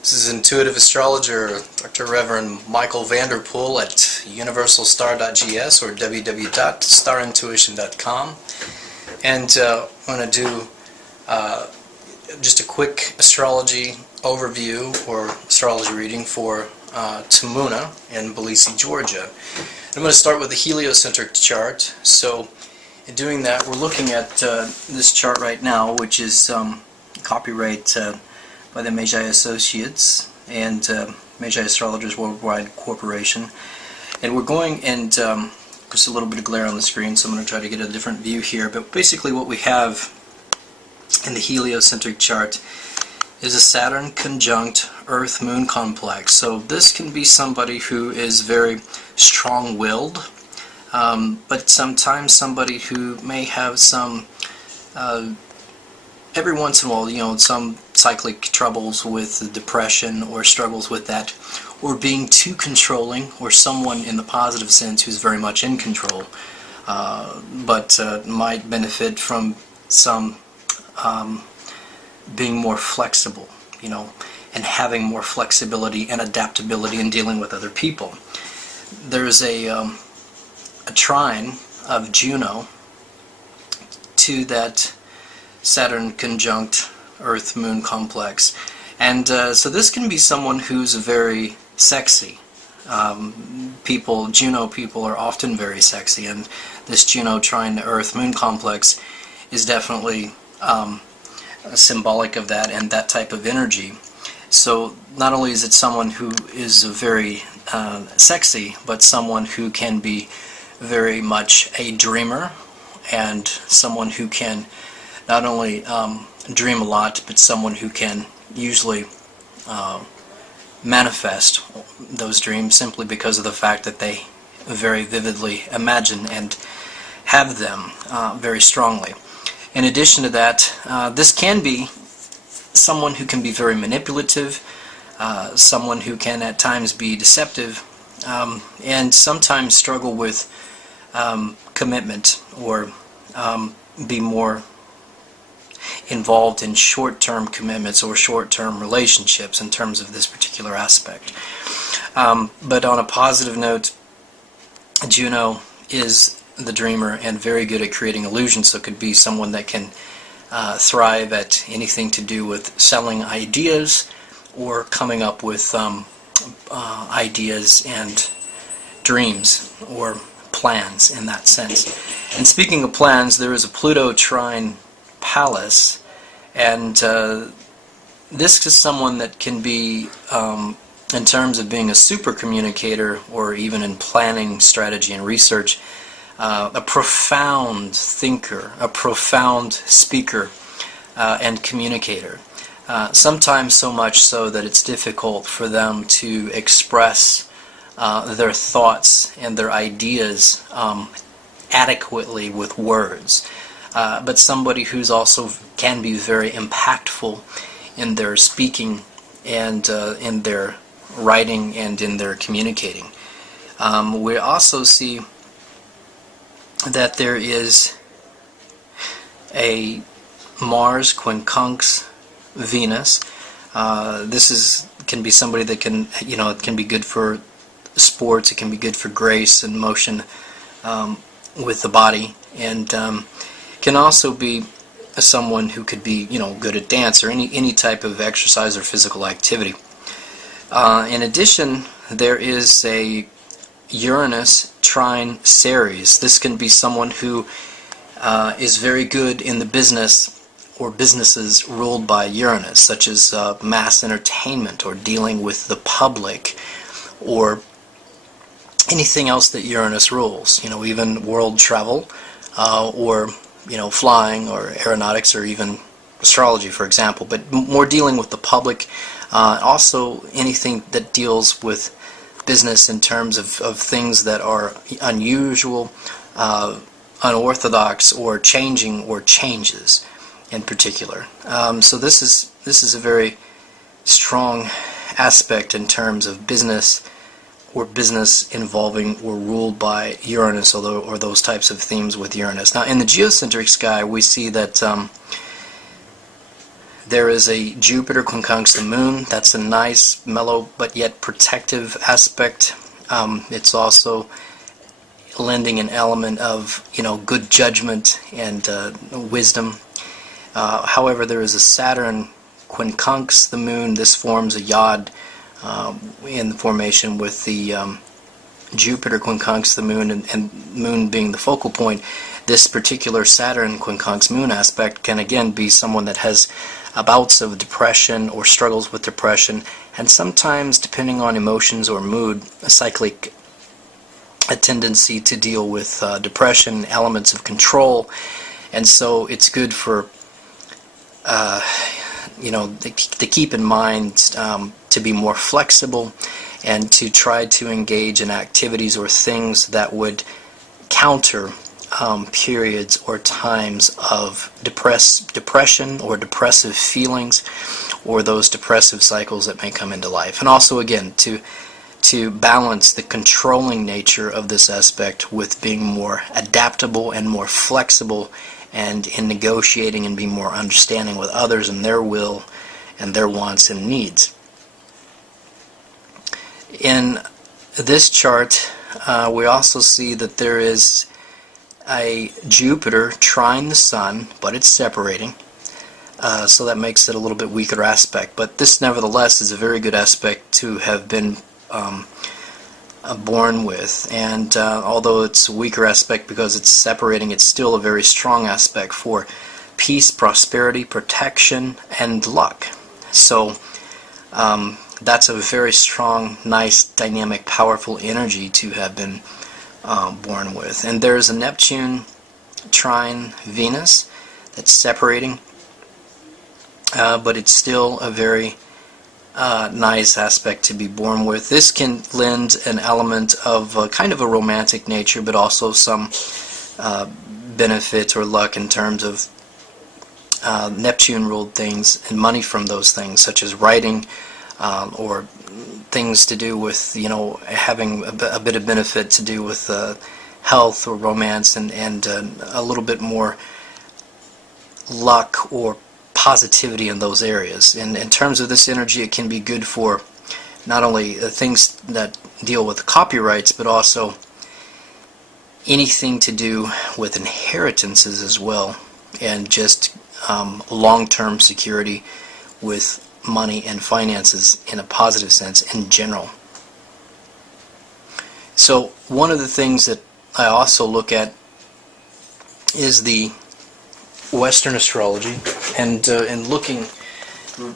This is Intuitive Astrologer Dr. Reverend Michael Vanderpool at universalstar.gs or www.starintuition.com, and I'm going to do just a quick astrology overview or astrology reading for Tamuna in Belize, Georgia. I'm going to start with the heliocentric chart. So in doing that, we're looking at this chart right now, which is copyright by the Magi Associates and Magi Astrologers Worldwide Corporation. And we're going, and just a little bit of glare on the screen, so I'm going to try to get a different view here. But basically what we have in the heliocentric chart is a Saturn conjunct Earth-Moon complex. So this can be somebody who is very strong-willed, but sometimes somebody who may have some every once in a while, some cyclic troubles with depression or struggles with that, or being too controlling, or someone in the positive sense who's very much in control, but might benefit from some being more flexible, and having more flexibility and adaptability in dealing with other people. There's a trine of Juno to that Saturn conjunct Earth-Moon complex, and so this can be someone who's very sexy. Juno people are often very sexy, and this Juno trine to Earth-Moon complex is definitely symbolic of that and that type of energy. So not only is it someone who is very sexy, but someone who can be very much a dreamer, and someone who can not only dream a lot, but someone who can usually manifest those dreams simply because of the fact that they very vividly imagine and have them very strongly. In addition to that, this can be someone who can be very manipulative, someone who can at times be deceptive, and sometimes struggle with commitment, or be more involved in short-term commitments or short-term relationships in terms of this particular aspect. But on a positive note, Juno is the dreamer and very good at creating illusions, so it could be someone that can thrive at anything to do with selling ideas or coming up with ideas and dreams or plans in that sense. And speaking of plans, there is a Pluto trine Palace, and this is someone that can be, in terms of being a super communicator or even in planning, strategy, and research, a profound thinker, a profound speaker, and communicator. Sometimes so much so that it's difficult for them to express their thoughts and their ideas adequately with words. But somebody who's also can be very impactful in their speaking and in their writing and in their communicating. We also see that there is a Mars quincunx Venus. This can be somebody that can, it can be good for sports, it can be good for grace and motion with the body, and can also be someone who could be, good at dance or any type of exercise or physical activity. In addition, there is a Uranus trine Ceres. This can be someone who is very good in the business or businesses ruled by Uranus, such as mass entertainment or dealing with the public or anything else that Uranus rules, even world travel or flying or aeronautics or even astrology, for example, but more dealing with the public. Also anything that deals with business in terms of things that are unusual, unorthodox, or changing, or changes in particular. So this is a very strong aspect in terms of business, or business involving or ruled by Uranus, or those types of themes with Uranus. Now in the geocentric sky we see that There is a Jupiter quincunx the moon. That's a nice, mellow, but yet protective aspect. It's also lending an element of, good judgment and wisdom. However, there is a Saturn quincunx the moon. This forms a yod in the formation with the Jupiter quincunx the moon, and moon being the focal point. This particular Saturn quincunx moon aspect can again be someone that has bouts of depression or struggles with depression, and sometimes, depending on emotions or mood, a tendency to deal with depression, elements of control. And so it's good for to keep in mind to be more flexible and to try to engage in activities or things that would counter periods or times of depression or depressive feelings, or those depressive cycles that may come into life. And also, again, to balance the controlling nature of this aspect with being more adaptable and more flexible, and in negotiating and being more understanding with others and their will and their wants and needs. In this chart, we also see that there is a Jupiter trine the Sun, but it's separating, so that makes it a little bit weaker aspect. But this, nevertheless, is a very good aspect to have been born with, and although it's a weaker aspect because it's separating, it's still a very strong aspect for peace, prosperity, protection, and luck. So that's a very strong, nice, dynamic, powerful energy to have been born with. And there's a Neptune trine Venus that's separating, but it's still a very nice aspect to be born with. This can lend an element of kind of a romantic nature, but also some benefit or luck in terms of Neptune-ruled things and money from those things, such as writing or things to do with, having a bit of benefit to do with health or romance, and a little bit more luck or positivity in those areas. And in terms of this energy, it can be good for not only things that deal with copyrights, but also anything to do with inheritances as well, and just long-term security with money and finances in a positive sense in general. So one of the things that I also look at is the Western astrology, and looking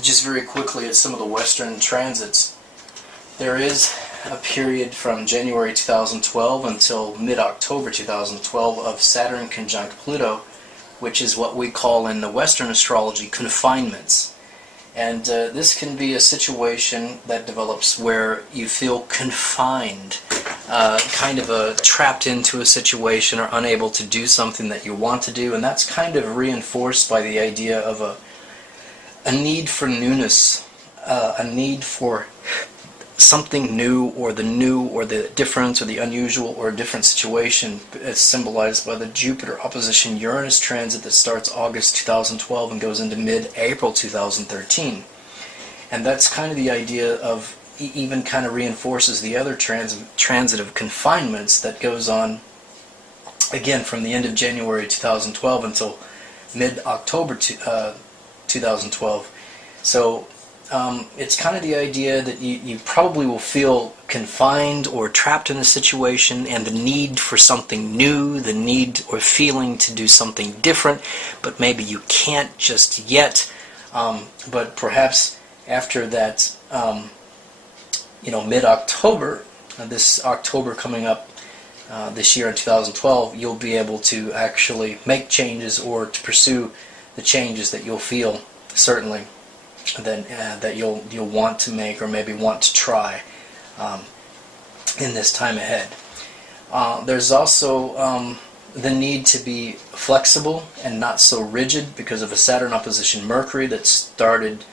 just very quickly at some of the Western transits, there is a period from January 2012 until mid-October 2012 of Saturn conjunct Pluto, which is what we call in the Western astrology confinements. And this can be a situation that develops where you feel confined, kind of trapped into a situation or unable to do something that you want to do, and that's kind of reinforced by the idea of a need for newness, a need for something new or the different or the unusual or a different situation, as symbolized by the Jupiter opposition Uranus transit that starts August 2012 and goes into mid-April 2013. And that's kind of the idea of, even kind of reinforces the other transit of confinements that goes on again from the end of January 2012 until mid-October 2012. So it's kind of the idea that you probably will feel confined or trapped in a situation, and the need for something new, the need or feeling to do something different, but maybe you can't just yet. But perhaps after that, mid-October, this October coming up this year in 2012, you'll be able to actually make changes or to pursue the changes that you'll feel certainly that you'll want to make or maybe want to try in this time ahead. There's also the need to be flexible and not so rigid because of a Saturn opposition Mercury that started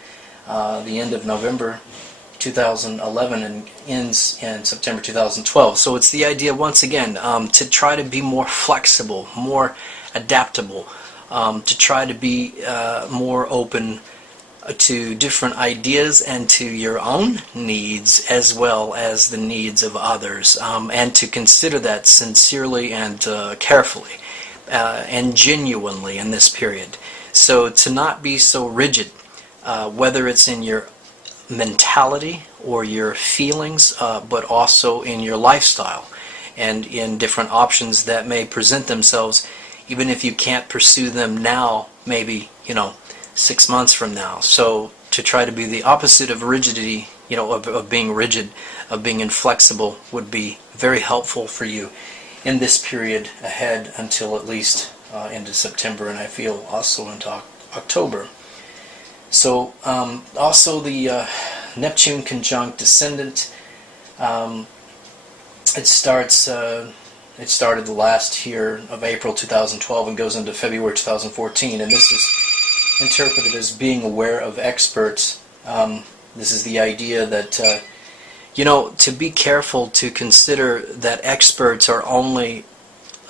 the end of November 2011 and ends in September 2012. So it's the idea, once again, to try to be more flexible, more adaptable, to try to be more open to different ideas and to your own needs as well as the needs of others, and to consider that sincerely and carefully and genuinely in this period. So to not be so rigid, whether it's in your mentality or your feelings, but also in your lifestyle and in different options that may present themselves, even if you can't pursue them now, maybe 6 months from now. So to try to be the opposite of rigidity, of being rigid, of being inflexible, would be very helpful for you in this period ahead until at least into September, and I feel also into October. So also the Neptune conjunct Descendant, it started the last year of April 2012 and goes into February 2014, and this is interpreted as being aware of experts. This is the idea that to be careful to consider that experts are only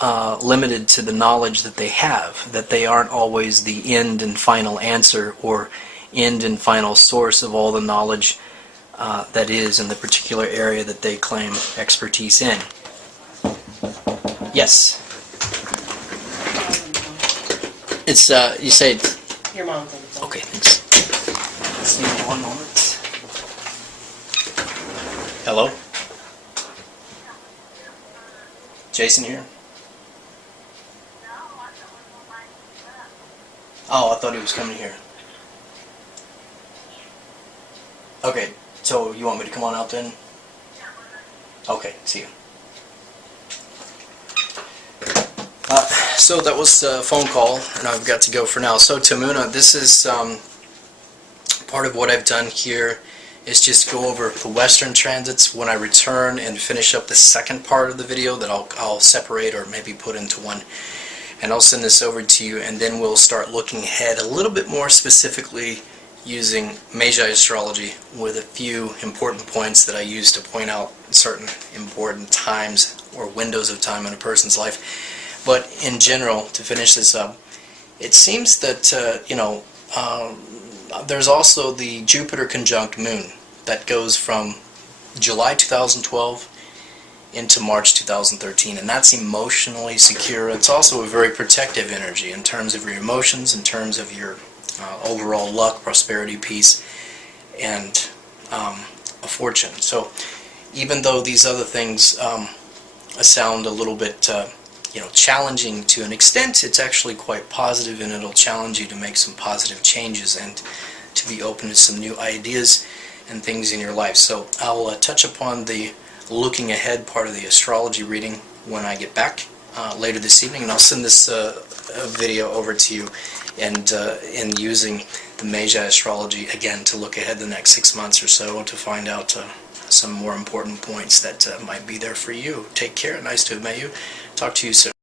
limited to the knowledge that they have, that they aren't always the end and final answer or end and final source of all the knowledge that is in the particular area that they claim expertise in. Yes. It's you say it's your mom's on the phone. Okay, thanks. Let's see, 1 moment. Hello? Jason here? Oh, I thought he was coming here. Okay, so you want me to come on out then? Okay, see you. So that was a phone call, and I've got to go for now. So Tamuna, this is part of what I've done here is just go over the Western transits. When I return and finish up the second part of the video that I'll separate or maybe put into one, and I'll send this over to you, and then we'll start looking ahead a little bit more specifically using Magi astrology with a few important points that I use to point out certain important times or windows of time in a person's life. But in general, to finish this up, it seems that there's also the Jupiter conjunct Moon that goes from July 2012 into March 2013, and that's emotionally secure. It's also a very protective energy in terms of your emotions, in terms of your overall luck, prosperity, peace, and a fortune. So even though these other things sound a little bit challenging to an extent, it's actually quite positive, and it'll challenge you to make some positive changes and to be open to some new ideas and things in your life. So I'll touch upon the looking ahead part of the astrology reading when I get back later this evening, and I'll send this video over to you, and in using the Magi astrology again to look ahead the next 6 months or so to find out some more important points that might be there for you. Take care. Nice to have met you. Talk to you soon.